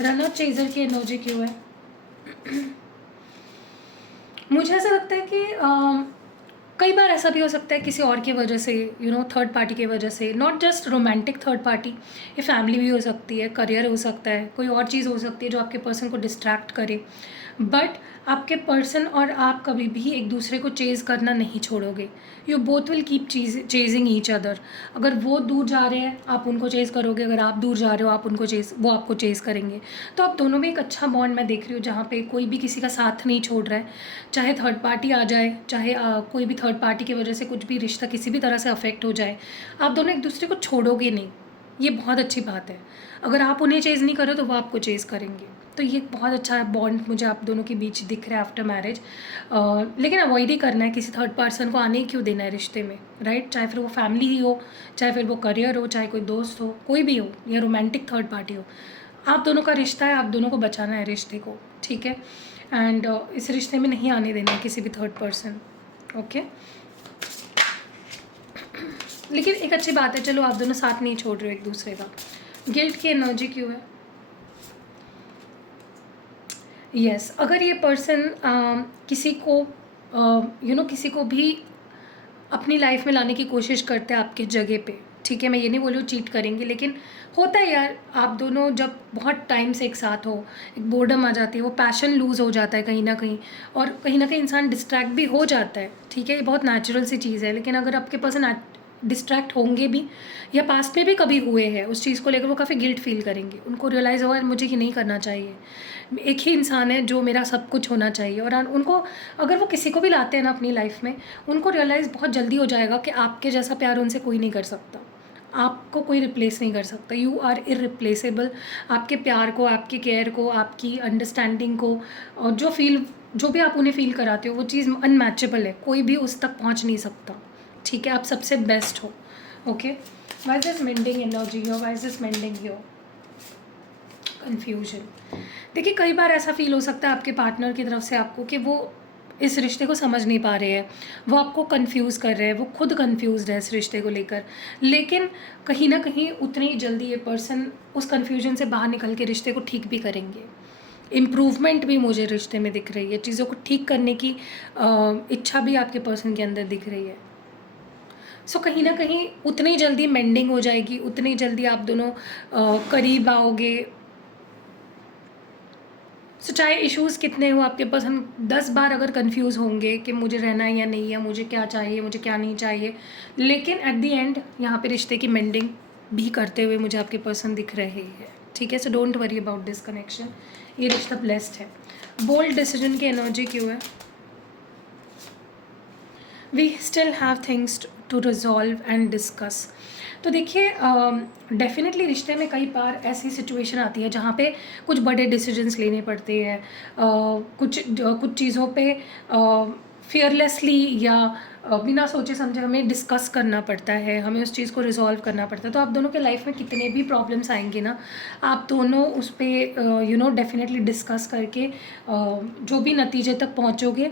रनर चेजर की एनर्जी क्यों है? मुझे ऐसा लगता है कि कई बार ऐसा भी हो सकता है किसी और की वजह से, थर्ड पार्टी की वजह से, not just romantic third party, ये फैमिली भी हो सकती है, करियर हो सकता है, कोई और चीज़ हो सकती है जो आपके पर्सन को डिस्ट्रैक्ट करे। बट आपके पर्सन और आप कभी भी एक दूसरे को चेज़ करना नहीं छोड़ोगे। You both will keep chasing each other. अगर वो दूर जा रहे हैं आप उनको चेज़ करोगे, अगर आप दूर जा रहे हो आप वो आपको चेज़ करेंगे। तो आप दोनों में एक अच्छा बॉन्ड मैं देख रही हूँ, जहाँ पे कोई भी किसी का साथ नहीं छोड़ रहा है। चाहे थर्ड पार्टी आ जाए, चाहे कोई भी थर्ड पार्टी की वजह से कुछ भी रिश्ता किसी भी तरह से अफेक्ट हो जाए, आप दोनों एक दूसरे को छोड़ोगे नहीं। ये बहुत अच्छी बात है। अगर आप उन्हें चेज़ नहीं करो तो वो आपको चेज़ करेंगे। तो ये बहुत अच्छा बॉन्ड मुझे आप दोनों के बीच दिख रहा है आफ्टर मैरिज। लेकिन अवॉइड ही करना है, किसी थर्ड पर्सन को आने ही क्यों देना है रिश्ते में, राइट? चाहे फिर वो फैमिली ही हो, चाहे फिर वो करियर हो, चाहे कोई दोस्त हो, कोई भी हो, या रोमांटिक थर्ड पार्टी हो। आप दोनों का रिश्ता है, आप दोनों को बचाना है रिश्ते को। ठीक है? एंड इस रिश्ते में नहीं आने देना है किसी भी थर्ड पर्सन। ओके? लेकिन एक अच्छी बात है, चलो आप दोनों साथ नहीं छोड़ रहे हो एक दूसरे का। गिल्ट की एनर्जी क्यों है? यस, अगर ये पर्सन किसी को किसी को भी अपनी लाइफ में लाने की कोशिश करते हैं आपके जगह पे, ठीक है? मैं ये नहीं बोल रही हूँ चीट करेंगे, लेकिन होता है यार, आप दोनों जब बहुत टाइम से एक साथ हो, एक बोर्डम आ जाती है, वो पैशन लूज़ हो जाता है कहीं न कहीं, और कहीं न कहीं इंसान डिस्ट्रैक्ट भी हो जाता है। ठीक है? ये बहुत नेचुरल सी चीज़ है, लेकिन अगर आपके पर्सन डिस्ट्रैक्ट होंगे भी, या पास्ट में भी कभी हुए हैं उस चीज़ को लेकर, वो काफ़ी गिल्ट फील करेंगे। उनको रियलाइज़ होगा मुझे ये नहीं करना चाहिए, एक ही इंसान है जो मेरा सब कुछ होना चाहिए। और उनको, अगर वो किसी को भी लाते हैं ना अपनी लाइफ में, उनको रियलाइज़ बहुत जल्दी हो जाएगा कि आपके जैसा प्यार उनसे कोई नहीं कर सकता, आपको कोई रिप्लेस नहीं कर सकता। You are irreplaceable. आपके प्यार को, आपकी केयर को, आपकी अंडरस्टैंडिंग को, और जो भी आप उन्हें फ़ील कराते हो, वो चीज़ अनमैचेबल है, कोई भी उस तक पहुँच नहीं सकता। ठीक है? आप सबसे बेस्ट हो। Okay? Why is this mending energy here? Why is this mending here? Confusion. देखिए, कई बार ऐसा फ़ील हो सकता है आपके पार्टनर की तरफ से आपको कि वो इस रिश्ते को समझ नहीं पा रहे हैं, वो आपको कन्फ्यूज़ कर रहे हैं, वो खुद कन्फ्यूज़्ड है इस रिश्ते को लेकर। लेकिन कहीं न कहीं उतनी ही जल्दी ये पर्सन उस कन्फ्यूजन से बाहर निकल के रिश्ते को ठीक भी करेंगे। इम्प्रूवमेंट भी मुझे रिश्ते में दिख रही है, चीज़ों को ठीक करने की इच्छा भी आपके पर्सन के अंदर दिख रही है। सो कहीं न कहीं उतनी जल्दी मेंडिंग हो जाएगी, उतनी जल्दी आप दोनों करीब आओगे। सो चाहे इश्यूज़ कितने हो आपके पास, हम 10 बार अगर कन्फ्यूज़ होंगे कि मुझे रहना है या नहीं है, मुझे क्या चाहिए, मुझे क्या नहीं चाहिए, लेकिन एट द एंड यहाँ पे रिश्ते की मेंडिंग भी करते हुए मुझे आपके पर्सन दिख रहे हैं। ठीक है। So don't worry about this connection, ये रिश्ता ब्लेस्ड है। बोल्ड डिसीजन की एनर्जी क्यों है? We still have things to resolve and discuss. तो देखिए डेफिनेटली रिश्ते में कई बार ऐसी सिचुएशन आती है जहाँ पे कुछ बड़े डिसीजंस लेने पड़ते हैं, कुछ चीज़ों पे फियरलेसली या बिना सोचे समझे हमें डिस्कस करना पड़ता है, हमें उस चीज़ को रिजॉल्व करना पड़ता है। तो आप दोनों के लाइफ में कितने भी प्रॉब्लम्स आएंगे ना, आप दोनों उस पर डेफिनेटली डिस्कस करके जो भी नतीजे तक पहुँचोगे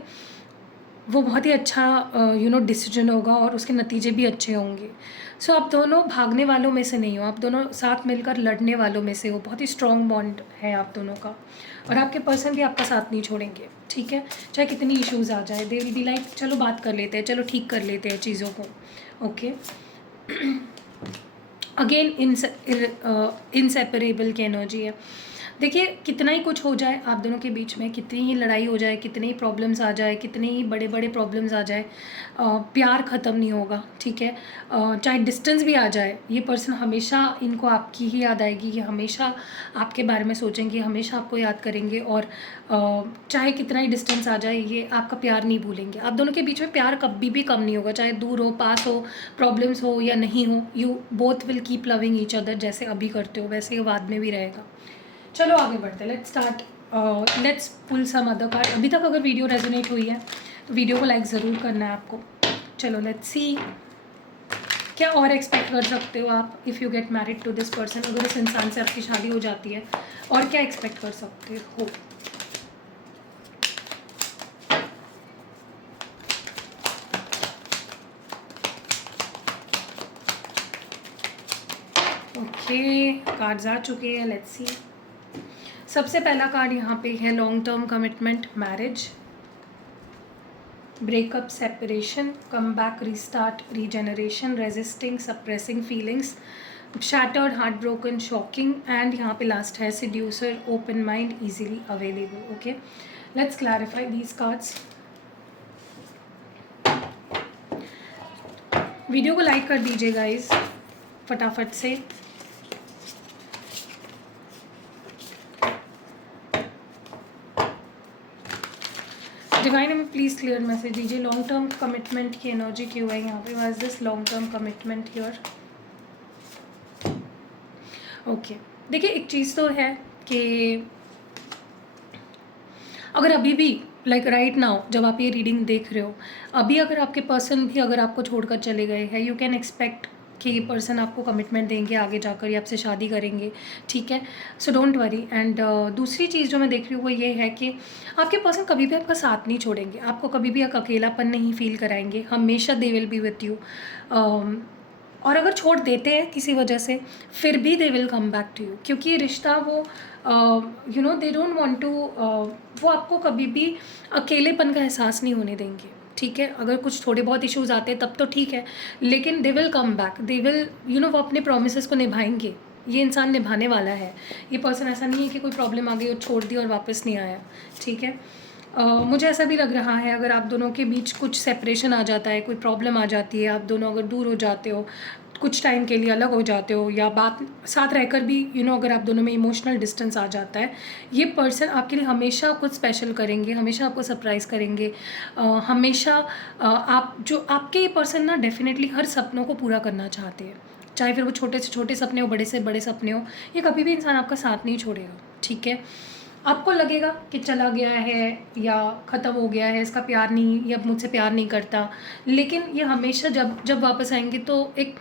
वो बहुत ही अच्छा डिसीजन होगा और उसके नतीजे भी अच्छे होंगे। सो आप दोनों भागने वालों में से नहीं हो, आप दोनों साथ मिलकर लड़ने वालों में से हो। बहुत ही स्ट्रॉन्ग बॉन्ड है आप दोनों का, और आपके पर्सन भी आपका साथ नहीं छोड़ेंगे, ठीक है। चाहे कितनी इश्यूज़ आ जाए, दे विल बी लाइक चलो बात कर लेते हैं, चलो ठीक कर लेते हैं चीज़ों को, ओके। अगेन इनसेपरेबल की एनर्जी है। देखिए कितना ही कुछ हो जाए आप दोनों के बीच में, कितनी ही लड़ाई हो जाए, कितने ही प्रॉब्लम्स आ जाए, कितने ही बड़े बड़े प्रॉब्लम्स आ जाए, प्यार ख़त्म नहीं होगा, ठीक है। चाहे डिस्टेंस भी आ जाए, ये पर्सन हमेशा इनको आपकी ही याद आएगी, ये हमेशा आपके बारे में सोचेंगे, हमेशा आपको याद करेंगे, और चाहे कितना ही डिस्टेंस आ जाए ये आपका प्यार नहीं भूलेंगे। आप दोनों के बीच में प्यार कभी भी कम नहीं होगा, चाहे दूर हो, पास हो, प्रॉब्लम्स हो या नहीं हो, you both will keep loving each other. जैसे अभी करते हो वैसे ये बाद में भी रहेगा। चलो आगे बढ़ते हैं, let's pull some other card. अभी तक अगर वीडियो रेजोनेट हुई है तो वीडियो को लाइक ज़रूर करना है आपको। चलो लेट्स सी क्या और एक्सपेक्ट कर सकते हो आप if you get married to this person. अगर इस इंसान से आपकी शादी हो जाती है और क्या एक्सपेक्ट कर सकते हो। ओके, कार्ड्स आ चुके हैं, लेट्स सी। सबसे पहला कार्ड यहाँ पे है long term commitment, marriage, breakup, separation, come back, restart, regeneration, resisting, suppressing feelings, shattered, heart broken, shocking, and यहाँ पे लास्ट है seducer, open mind, easily available. Okay, let's clarify these cards. Video को like कर दीजिए guys फटाफट से। Divine में please clear message दीजिए। लॉन्ग टर्म कमिटमेंट की एनर्जी क्यों है यहाँ पे? Was this long term commitment here? Okay, देखिए एक चीज़ तो है कि अगर अभी भी लाइक राइट नाउ जब आप ये रीडिंग देख रहे हो, अभी अगर आपके पर्सन भी अगर आपको छोड़कर चले गए हैं, यू कैन एक्सपेक्ट कि ये पर्सन आपको कमिटमेंट देंगे, आगे जाकर ये आपसे शादी करेंगे, ठीक है। So don't worry. एंड दूसरी चीज़ जो मैं देख रही हूँ वो ये है कि आपके पर्सन कभी भी आपका साथ नहीं छोड़ेंगे, आपको कभी भी एक अकेलापन नहीं फील कराएंगे, हमेशा they will be with you. और अगर छोड़ देते हैं किसी वजह से फिर भी they will come back to you, क्योंकि ये रिश्ता वो दे डोंट वांट टू, वो आपको कभी भी अकेलेपन का एहसास नहीं होने देंगे, ठीक है। अगर कुछ थोड़े बहुत इश्यूज आते हैं तब तो ठीक है, लेकिन दे will come back, they will वो अपने प्रोमिस को निभाएंगे। ये इंसान निभाने वाला है, ये पर्सन ऐसा नहीं है कि कोई प्रॉब्लम आ गई और छोड़ दी और वापस नहीं आया, ठीक है। मुझे ऐसा भी लग रहा है अगर आप दोनों के बीच कुछ सेपरेशन आ जाता है, कोई प्रॉब्लम आ जाती है, आप दोनों अगर दूर हो जाते हो, कुछ टाइम के लिए अलग हो जाते हो, या बात साथ रहकर भी अगर आप दोनों में इमोशनल डिस्टेंस आ जाता है, ये पर्सन आपके लिए हमेशा कुछ स्पेशल करेंगे, हमेशा आपको सरप्राइज़ करेंगे, हमेशा आप जो आपके ये पर्सन ना डेफिनेटली हर सपनों को पूरा करना चाहते हैं, चाहे फिर वो छोटे से छोटे सपने हो, बड़े से बड़े सपने हो, ये कभी भी इंसान आपका साथ नहीं छोड़ेगा, ठीक है। आपको लगेगा कि चला गया है या ख़त्म हो गया है, इसका प्यार नहीं, या मुझसे प्यार नहीं करता, लेकिन ये हमेशा जब जब वापस आएंगे तो एक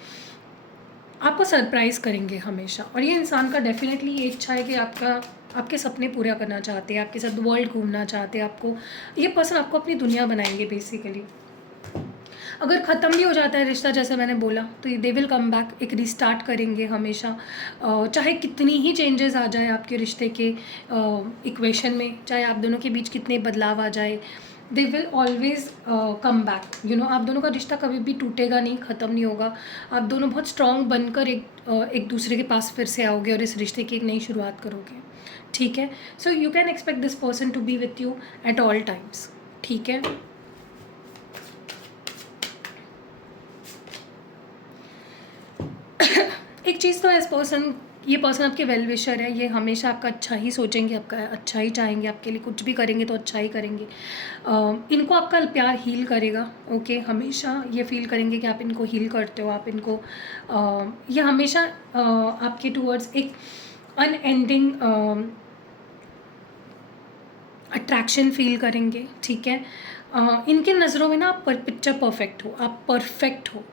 आपको सरप्राइज़ करेंगे हमेशा। और ये इंसान का डेफिनेटली ये इच्छा है कि आपके सपने पूरा करना चाहते हैं, आपके साथ वर्ल्ड घूमना चाहते हैं, आपको ये पर्सन आपको अपनी दुनिया बनाएंगे बेसिकली। अगर ख़त्म भी हो जाता है रिश्ता जैसे मैंने बोला, तो ये दे विल कम बैक, एक रीस्टार्ट करेंगे हमेशा। चाहे कितनी ही चेंजेस आ जाए आपके रिश्ते के इक्वेशन में, चाहे आप दोनों के बीच कितने बदलाव आ जाए, they will always come back. आप दोनों का रिश्ता कभी भी टूटेगा नहीं, ख़त्म नहीं होगा। आप दोनों बहुत स्ट्रॉन्ग बनकर एक दूसरे के पास फिर से आओगे और इस रिश्ते की एक नई शुरुआत करोगे, ठीक है। So you can expect this person to be with you at all times, ठीक है। एक चीज़ तो इस पर्सन ये पर्सन आपके वेल विशर है, ये हमेशा आपका अच्छा ही सोचेंगे, आपका अच्छा ही चाहेंगे, आपके लिए कुछ भी करेंगे तो अच्छा ही करेंगे। इनको आपका प्यार हील करेगा, ओके। हमेशा ये फील करेंगे कि आप इनको हील करते हो, आप इनको ये हमेशा आपके टूवर्ड्स एक अनएंडिंग अट्रैक्शन फील करेंगे, ठीक है। इनके नज़रों में ना आप पिक्चर परफेक्ट हो, आप परफेक्ट हो,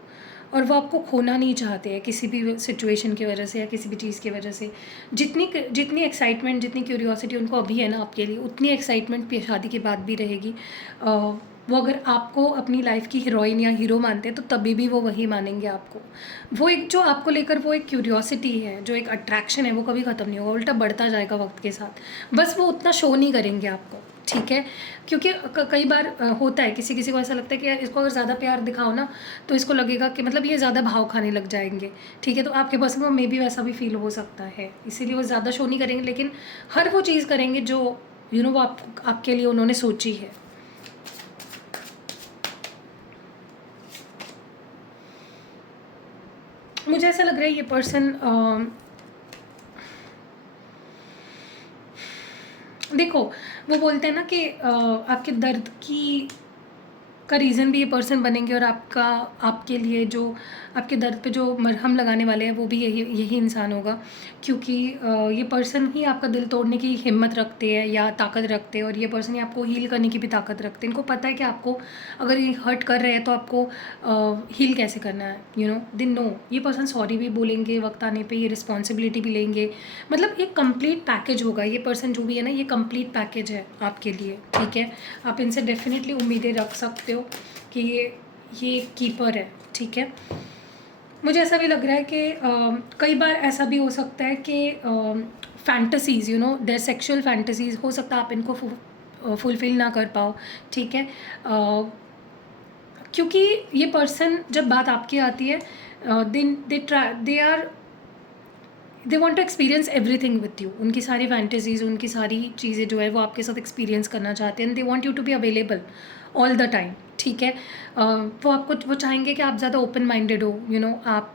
और वो आपको खोना नहीं चाहते हैं किसी भी सिचुएशन की वजह से या किसी भी चीज़ की वजह से। जितनी एक्साइटमेंट, जितनी क्यूरियोसिटी उनको अभी है ना आपके लिए, उतनी एक्साइटमेंट शादी के बाद भी रहेगी। वो अगर आपको अपनी लाइफ की हीरोइन या हीरो मानते हैं तो तभी भी वो वही मानेंगे आपको। वो एक जो आपको लेकर वो एक क्यूरियोसिटी है, जो एक अट्रैक्शन है, वो कभी ख़त्म नहीं होगा, उल्टा बढ़ता जाएगा वक्त के साथ। बस वो उतना शो नहीं करेंगे आपको, ठीक है। क्योंकि कई बार होता है, किसी किसी को ऐसा लगता है कि यार इसको अगर ज़्यादा प्यार दिखाओ ना तो इसको लगेगा कि मतलब ये ज़्यादा भाव खाने लग जाएंगे, ठीक है। तो आपके पर्सन को मे बी वैसा भी फील हो सकता है, इसीलिए वो ज़्यादा शो नहीं करेंगे, लेकिन हर वो चीज़ करेंगे जो वो आपके लिए उन्होंने सोची है। मुझे ऐसा लग रहा है ये पर्सन देखो, वो बोलते हैं ना कि आपके दर्द का रीज़न भी ये पर्सन बनेंगे, और आपके लिए जो आपके दर्द पे जो मरहम लगाने वाले हैं वो भी यही इंसान होगा। क्योंकि ये पर्सन ही आपका दिल तोड़ने की हिम्मत रखते हैं या ताकत रखते हैं, और ये पर्सन ही आपको हील करने की भी ताकत रखते हैं। इनको पता है कि आपको अगर ये हर्ट कर रहे हैं तो आपको हील कैसे करना है, दे नो। ये पर्सन सॉरी भी बोलेंगे वक्त आने पे, ये रिस्पॉन्सिबिलिटी भी लेंगे, मतलब एक कंप्लीट पैकेज होगा। ये पर्सन जो भी है ना, ये कंप्लीट पैकेज है आपके लिए, ठीक है। आप इनसे डेफिनेटली उम्मीदें रख सकते हो कि ये कीपर है, ठीक है। मुझे ऐसा भी लग रहा है कि कई बार ऐसा भी हो सकता है कि फैंटसीज़, देयर सेक्सुअल फैंटसीज़, हो सकता है आप इनको फुलफ़िल ना कर पाओ, ठीक है। क्योंकि ये पर्सन, जब बात आपकी आती है, they want to experience everything with you. उनकी सारी फैंटेसीज़, उनकी सारी चीज़ें जो है वो आपके साथ एक्सपीरियंस करना चाहते हैं, and they want you to be available all the time, ठीक है। वो चाहेंगे कि आप ज़्यादा ओपन माइंडेड हो, आप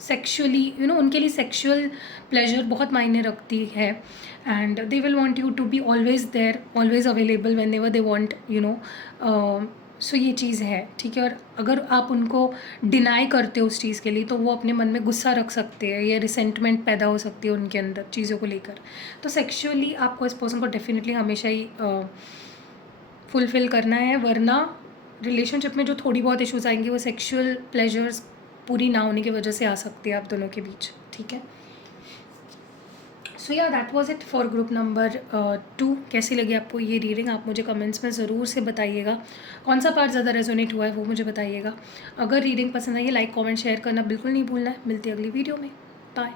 सेक्शुअली, उनके लिए सेक्शुअल प्लेजर बहुत मायने रखती है, and they will want you to be always there, always available whenever they want, so ये चीज़ है, ठीक है। और अगर आप उनको डिनाई करते हो उस चीज़ के लिए, तो वो अपने मन में गुस्सा रख सकते हैं, या रिसेंटमेंट पैदा हो सकती है उनके अंदर चीज़ों को लेकर। तो सेक्शुअली आपको इस पर्सन को डेफिनेटली हमेशा ही फुलफ़िल करना है, वरना रिलेशनशिप में जो थोड़ी बहुत इश्यूज़ आएंगी वो सेक्शुअल प्लेजर्स पूरी ना होने की वजह से आ सकती है आप दोनों के बीच, ठीक है। सो या that was it for group number 2। कैसी लगी आपको ये रीडिंग, आप मुझे कमेंट्स में ज़रूर से बताइएगा। कौन सा पार्ट ज़्यादा रेजोनेट हुआ है वो मुझे बताइएगा। अगर रीडिंग पसंद आई है, लाइक कमेंट शेयर करना बिल्कुल नहीं भूलना है। मिलती है अगली वीडियो में, बाय।